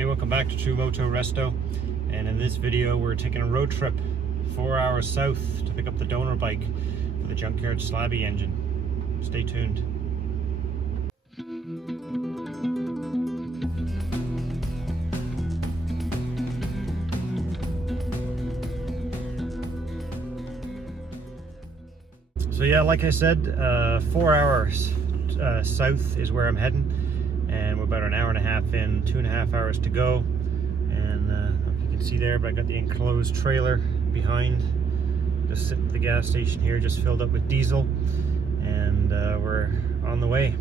Hey, welcome back to True-Moto-Resto, and in this video we're taking a road trip 4 hours south to pick up the donor bike for the Yard Slabbie engine. Stay tuned. So yeah, like I said, 4 hours south is where I'm heading, and we're about an hour and a half in, 2.5 hours to go. And if you can see there, but I got the enclosed trailer behind, just sitting at the gas station here, just filled up with diesel, and we're on the way.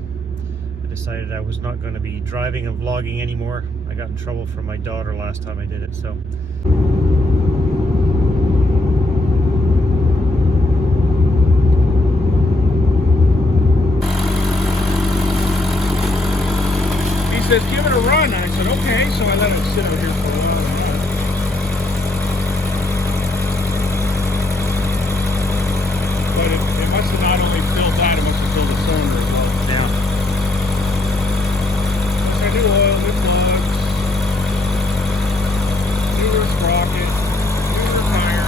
I decided I was not going to be driving and vlogging anymore. I got in trouble from my daughter last time I did it, so. He says, give it a run. I said, okay. So I let it sit out here for a while. But it must have not only filled that, it must have filled the cylinder as well. Yeah. So I do oil, new plugs, newer sprocket, newer tire.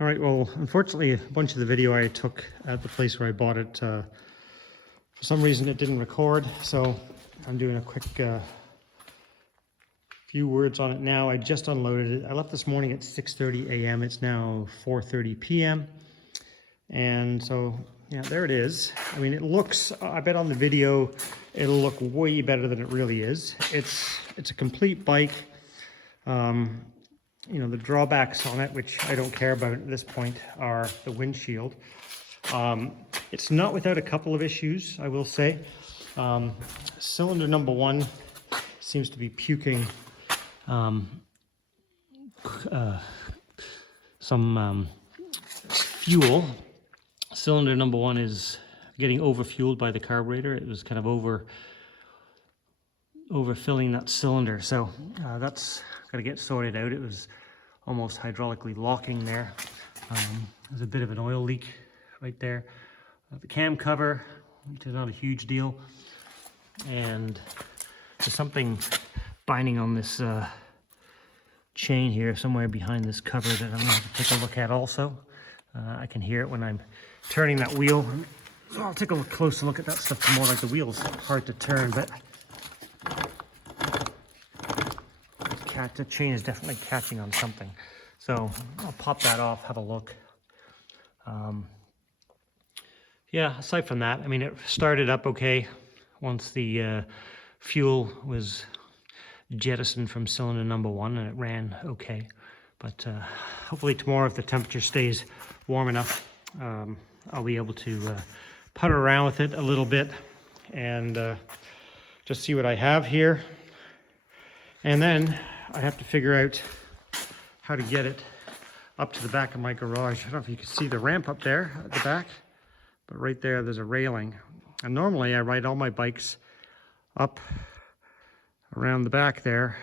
All right, well, unfortunately, a bunch of the video I took at the place where I bought it, for some reason it didn't record, so I'm doing a quick few words on it now. I just unloaded it. I left this morning at 6:30 a.m. It's now 4:30 p.m. And so, yeah, there it is. I mean, it looks, I bet on the video, it'll look way better than it really is. It's a complete bike. You know, the drawbacks on it, which I don't care about at this point, are the windshield. It's not without a couple of issues, I will say. Cylinder number one seems to be puking some fuel. Cylinder number one is getting overfueled by the carburetor. It was kind of overfilling that cylinder, so that's got to get sorted out. It was almost hydraulically locking there. There's a bit of an oil leak right there. The cam cover, which is not a huge deal, and there's something binding on this chain here somewhere behind this cover that I'm going to have to take a look at also. I can hear it when I'm turning that wheel. So I'll take a closer look at that stuff tomorrow. Like, the wheel's hard to turn, but the chain is definitely catching on something. So I'll pop that off, have a look. Yeah, aside from that, I mean, it started up okay once the fuel was jettisoned from cylinder number one, and it ran okay. But hopefully tomorrow, if the temperature stays warm enough, I'll be able to putter around with it a little bit and just see what I have here. And then I have to figure out how to get it up to the back of my garage. I don't know if you can see the ramp up there at the back, but right there's a railing. And normally I ride all my bikes up around the back there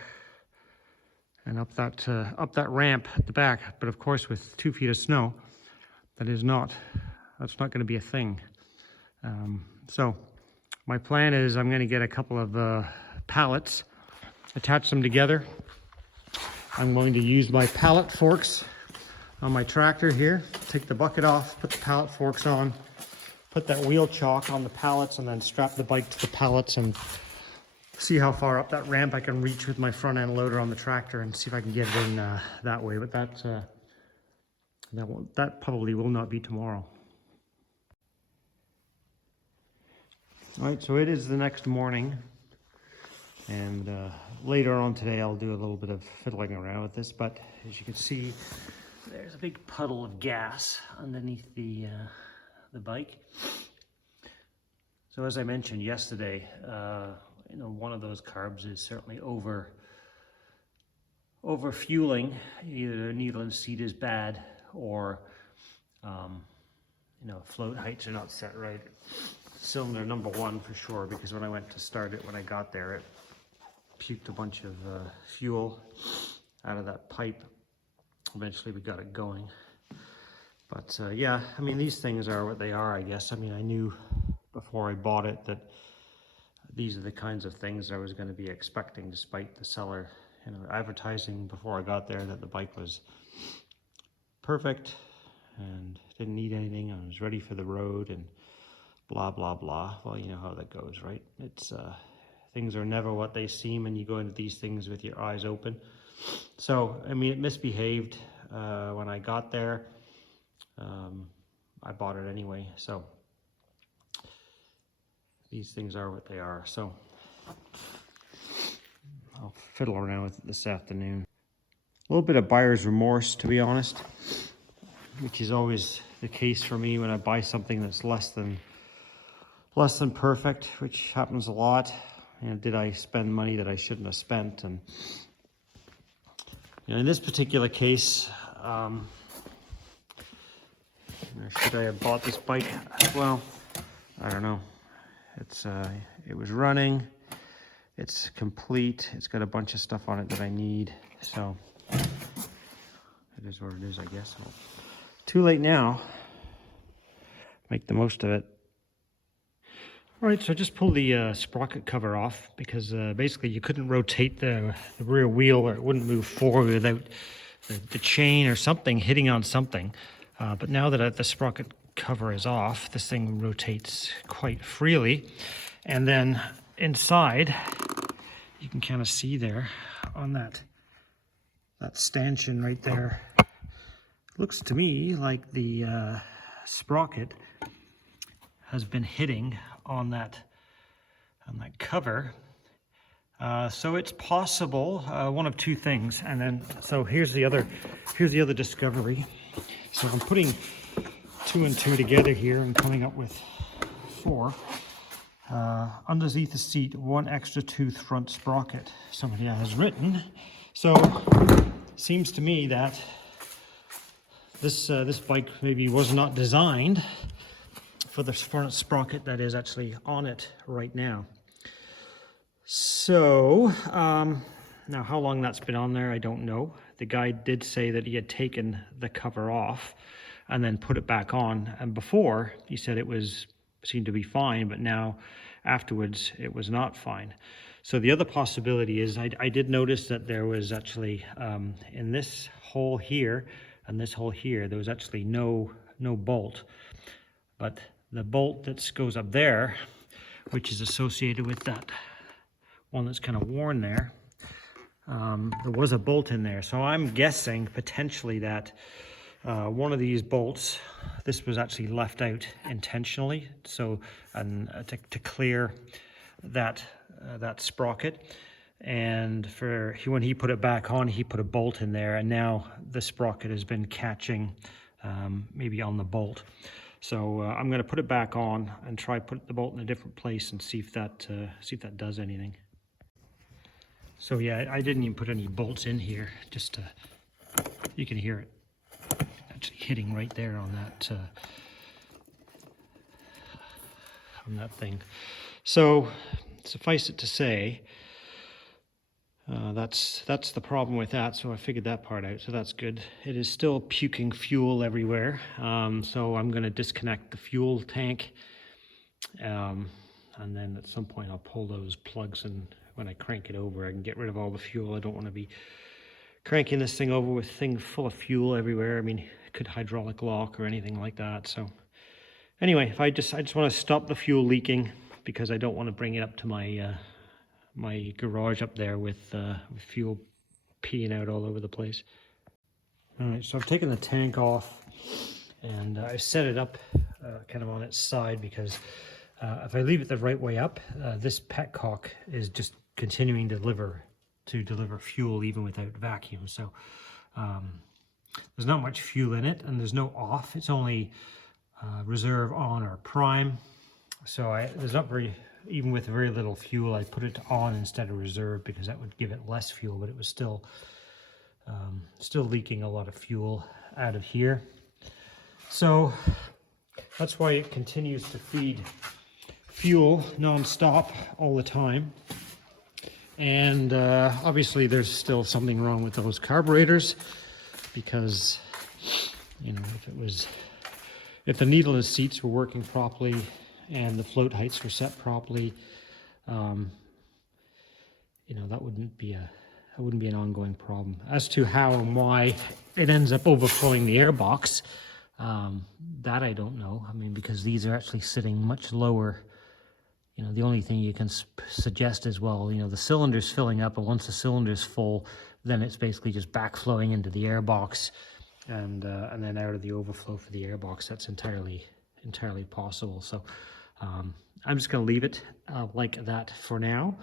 and up that ramp at the back. But of course, with 2 feet of snow, that's not going to be a thing. So my plan is I'm going to get a couple of pallets, attach them together. I'm going to use my pallet forks on my tractor here, take the bucket off, put the pallet forks on, put that wheel chock on the pallets, and then strap the bike to the pallets and see how far up that ramp I can reach with my front end loader on the tractor, and see if I can get it in that way. But that probably will not be tomorrow. All right, so it is the next morning. And later on today, I'll do a little bit of fiddling around with this, but as you can see, there's a big puddle of gas underneath the bike. So as I mentioned yesterday, you know, one of those carbs is certainly overfueling. Either the needle and seat is bad, or you know, float heights are not set right. Cylinder number one for sure, because when I went to start it, when I got there, it puked a bunch of fuel out of that pipe. eventually we got it going. But yeah, I mean, these things are what they are, I guess. I mean, I knew before I bought it that these are the kinds of things I was going to be expecting, despite the seller, you know, advertising before I got there that the bike was perfect and didn't need anything and was ready for the road and blah blah blah. Well, you know how that goes, right? It's things are never what they seem, and you go into these things with your eyes open. So I mean, it misbehaved when I got there. I bought it anyway, so these things are what they are. So I'll fiddle around with it this afternoon. A little bit of buyer's remorse, to be honest, which is always the case for me when I buy something that's less than perfect, which happens a lot. You know, did I spend money that I shouldn't have spent? And you know, in this particular case, should I have bought this bike? Well, I don't know. It was running. It's complete. It's got a bunch of stuff on it that I need. So it is what it is, I guess. Well, too late now. Make the most of it. All right, so I just pulled the sprocket cover off because basically you couldn't rotate the rear wheel or it wouldn't move forward without the chain or something hitting on something. But now that the sprocket cover is off, this thing rotates quite freely. And then inside, you can kind of see there on that stanchion right there, looks to me like the sprocket has been hitting on that cover. So it's possible one of two things. And then so here's the other discovery. So I'm putting 2 and 2 together here and coming up with 4. Underneath the seat, 1 extra tooth front sprocket, somebody has written. So seems to me that this bike maybe was not designed for the front sprocket that is actually on it right now. So now how long that's been on there, I don't know. The guy did say that he had taken the cover off and then put it back on, and before he said it seemed to be fine, but now afterwards it was not fine. So the other possibility is I did notice that there was actually in this hole here and this hole here, there was actually no bolt, but the bolt that goes up there, which is associated with that one that's kind of worn there, there was a bolt in there. So I'm guessing potentially that one of these bolts, this was actually left out intentionally, so to clear that sprocket. And when he put it back on, he put a bolt in there, and now the sprocket has been catching maybe on the bolt. So I'm going to put it back on and try put the bolt in a different place and see if that does anything. So yeah, I didn't even put any bolts in here, just you can hear it actually hitting right there on that thing. So suffice it to say, that's the problem with that. So I figured that part out, so that's good. It is still puking fuel everywhere, so I'm going to disconnect the fuel tank, and then at some point I'll pull those plugs, and when I crank it over I can get rid of all the fuel. I don't want to be cranking this thing over with things full of fuel everywhere. I mean, it could hydraulic lock or anything like that. So anyway, I just want to stop the fuel leaking, because I don't want to bring it up to my my garage up there with fuel peeing out all over the place. All right, so I've taken the tank off and I've set it up kind of on its side, because if I leave it the right way up, this petcock is just continuing to deliver fuel even without vacuum. So there's not much fuel in it, and there's no off. It's only reserve, on, or prime. So there's not even with very little fuel, I put it on instead of reserve, because that would give it less fuel, but it was still leaking a lot of fuel out of here. So that's why it continues to feed fuel non-stop all the time. And obviously there's still something wrong with those carburetors. because, you know, if the needleless seats were working properly and the float heights were set properly, you know, that wouldn't be an ongoing problem. As to how and why it ends up overflowing the airbox, that I don't know. I mean, because these are actually sitting much lower. You know, the only thing you can suggest is, well, you know, the cylinder's filling up, and once the cylinder's full, then it's basically just backflowing into the airbox, and then out of the overflow for the airbox. That's entirely possible. So I'm just going to leave it like that for now.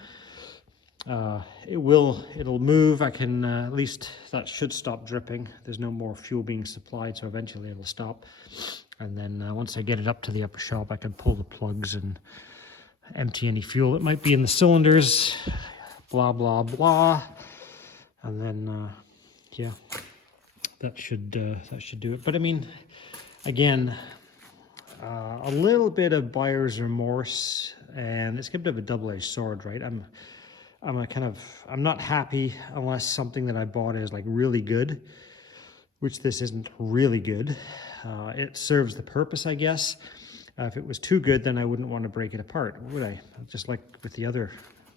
It'll move. I can at least, that should stop dripping. There's no more fuel being supplied, so eventually it'll stop. And then once I get it up to the upper shop, I can pull the plugs and empty any fuel that might be in the cylinders, blah blah blah, and then yeah, that should do it. But I mean, again, a little bit of buyer's remorse, and it's a bit of a double-edged sword, right? I'm not happy unless something that I bought is like really good, which this isn't really good. It serves the purpose, I guess. If it was too good, then I wouldn't want to break it apart, would I? Just like with the other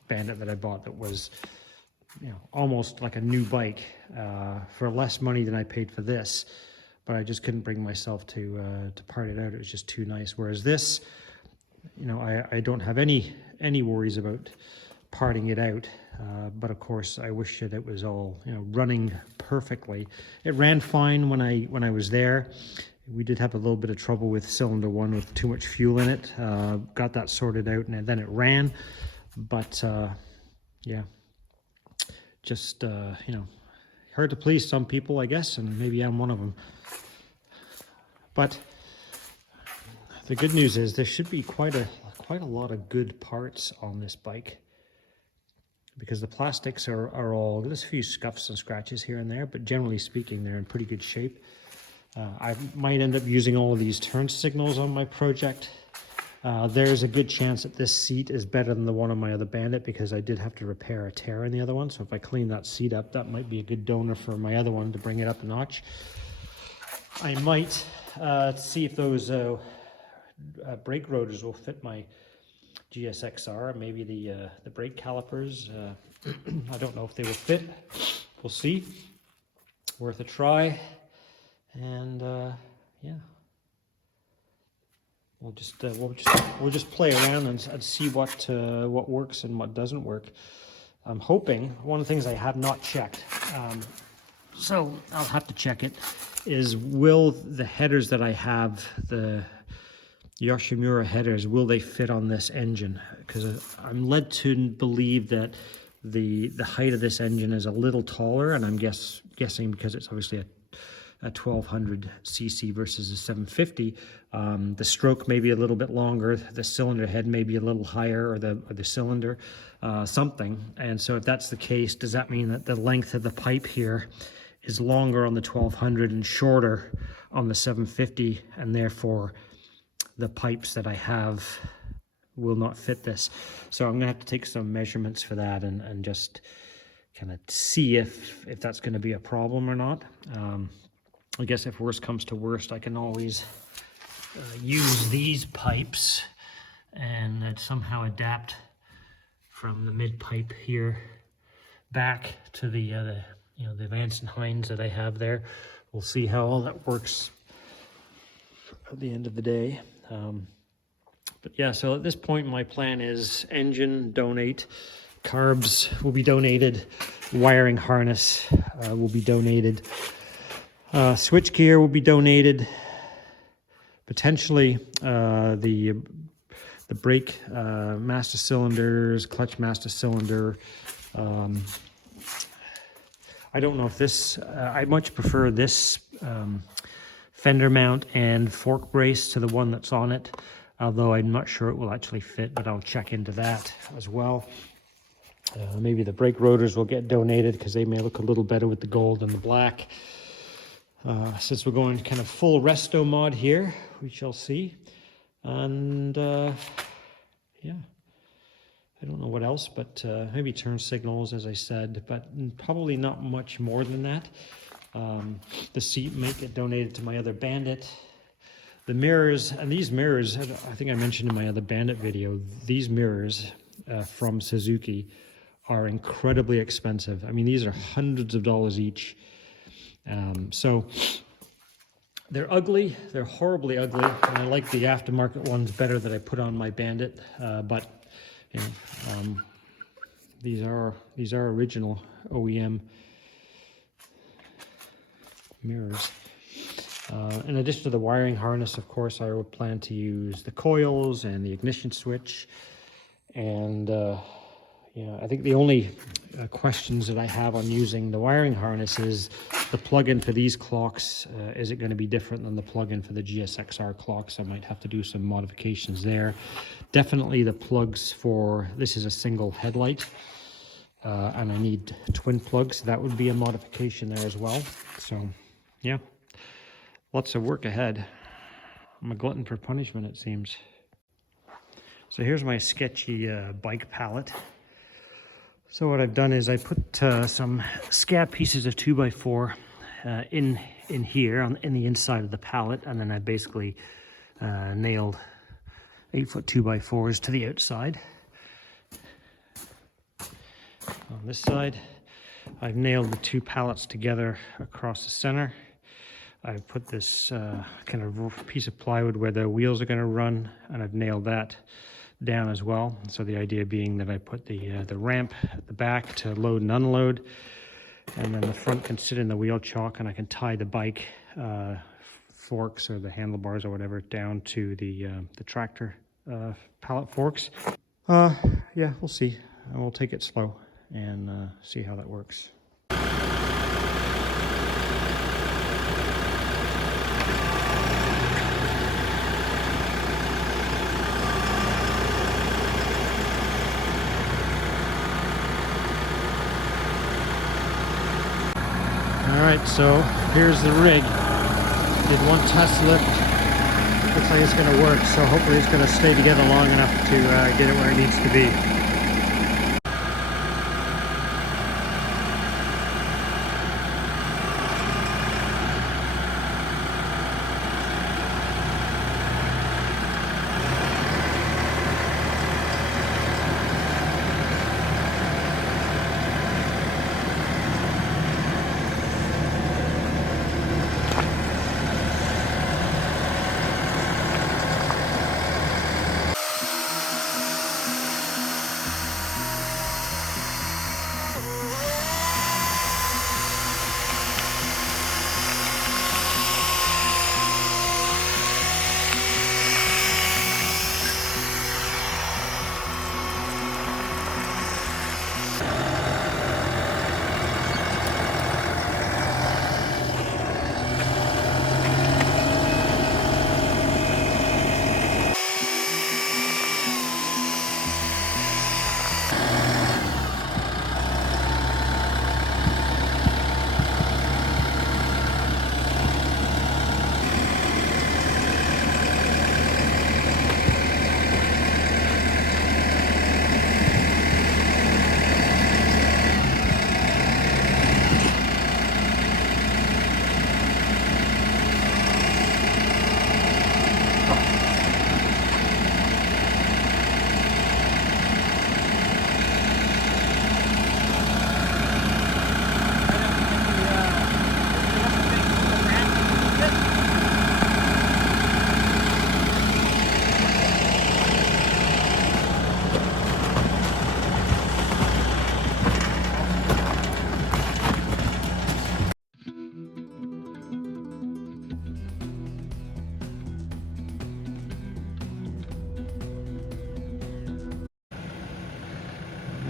Bandit that I bought that was, you know, almost like a new bike for less money than I paid for this. But I just couldn't bring myself to part it out. It was just too nice. Whereas this, you know, I don't have any worries about parting it out. But of course, I wish that it was all, you know, running perfectly. It ran fine when I was there. We did have a little bit of trouble with cylinder one with too much fuel in it. Got that sorted out, and then it ran. But yeah, just you know, hard to please some people, I guess, and maybe I'm one of them. But the good news is there should be quite a lot of good parts on this bike, because the plastics are all, there's a few scuffs and scratches here and there, but generally speaking, they're in pretty good shape. I might end up using all of these turn signals on my project. There's a good chance that this seat is better than the one on my other Bandit, because I did have to repair a tear in the other one. So if I clean that seat up, that might be a good donor for my other one to bring it up a notch. I might see if those brake rotors will fit my GSX-R, maybe the brake calipers. I don't know if they will fit. We'll see. Worth a try. And yeah, we'll just play around and see what works and what doesn't work. I'm hoping, one of the things I have not checked, so I'll have to check it, is will the headers that I have, the Yoshimura headers, will they fit on this engine? Because I'm led to believe that the height of this engine is a little taller, and I'm guessing because it's obviously a 1200 cc versus a 750, the stroke may be a little bit longer, the cylinder head may be a little higher, or the cylinder, something. And so if that's the case, does that mean that the length of the pipe here is longer on the 1200 and shorter on the 750, and therefore the pipes that I have will not fit this? So I'm gonna have to take some measurements for that and just kind of see if that's going to be a problem or not. I guess if worst comes to worst, I can always use these pipes and somehow adapt from the mid pipe here back to the you know, the Vance and Hines that I have there. We'll see how all that works at the end of the day. But yeah, so at this point, my plan is engine, donate, carbs will be donated, wiring harness will be donated, switch gear will be donated, potentially the brake master cylinders, clutch master cylinder. I don't know if this, I much prefer this fender mount and fork brace to the one that's on it, although I'm not sure it will actually fit, but I'll check into that as well. Maybe the brake rotors will get donated because they may look a little better with the gold and the black. Since we're going kind of full resto mod here, we shall see. And yeah, I don't know what else, but maybe turn signals, as I said, but probably not much more than that. The seat might get donated to my other Bandit. The mirrors, and these mirrors, I think I mentioned in my other Bandit video, these mirrors from Suzuki are incredibly expensive. I mean, these are hundreds of dollars each. So they're ugly, they're horribly ugly, and I like the aftermarket ones better that I put on my Bandit, but you know, these are original OEM mirrors. In addition to the wiring harness, of course, I would plan to use the coils and the ignition switch. And yeah, I think the only questions that I have on using the wiring harness is the plug-in for these clocks. Is it going to be different than the plug-in for the GSX-R clocks? I might have to do some modifications there. Definitely the plugs for, this is a single headlight. And I need twin plugs. That would be a modification there as well. So, yeah. Lots of work ahead. I'm a glutton for punishment, it seems. So here's my sketchy bike pallet. So what I've done is I put some scab pieces of 2x4 in here in the inside of the pallet, and then I basically nailed 8-foot 2x4s to the outside. On this side, I've nailed the two pallets together across the center. I put this kind of piece of plywood where the wheels are going to run, and I've nailed that down as well. So the idea being that I put the ramp at the back to load and unload, and then the front can sit in the wheel chock, and I can tie the bike forks or the handlebars or whatever down to the tractor pallet forks. Yeah, we'll see. We'll take it slow and see how that works. Alright, so here's the rig. Did one test lift. Looks like it's going to work, so hopefully it's going to stay together long enough to get it where it needs to be.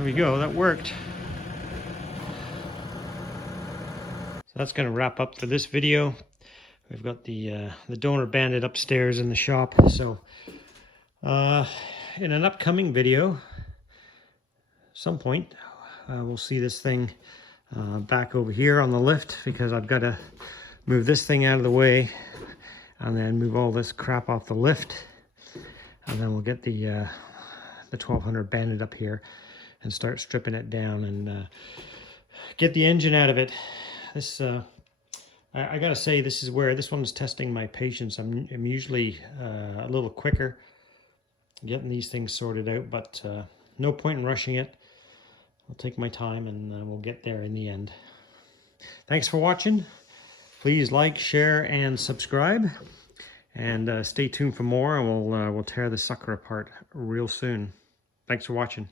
There we go, that worked. So that's going to wrap up for this video. We've got the donor Bandit upstairs in the shop. So in an upcoming video, some point, we'll see this thing back over here on the lift, because I've got to move this thing out of the way and then move all this crap off the lift, and then we'll get the 1200 Bandit up here and start stripping it down and get the engine out of it. This I gotta say, this is where this one's testing my patience. I'm usually a little quicker getting these things sorted out, but no point in rushing it. I'll take my time and we'll get there in the end. Thanks for watching. Please like, share, and subscribe. And stay tuned for more, and we'll tear the sucker apart real soon. Thanks for watching.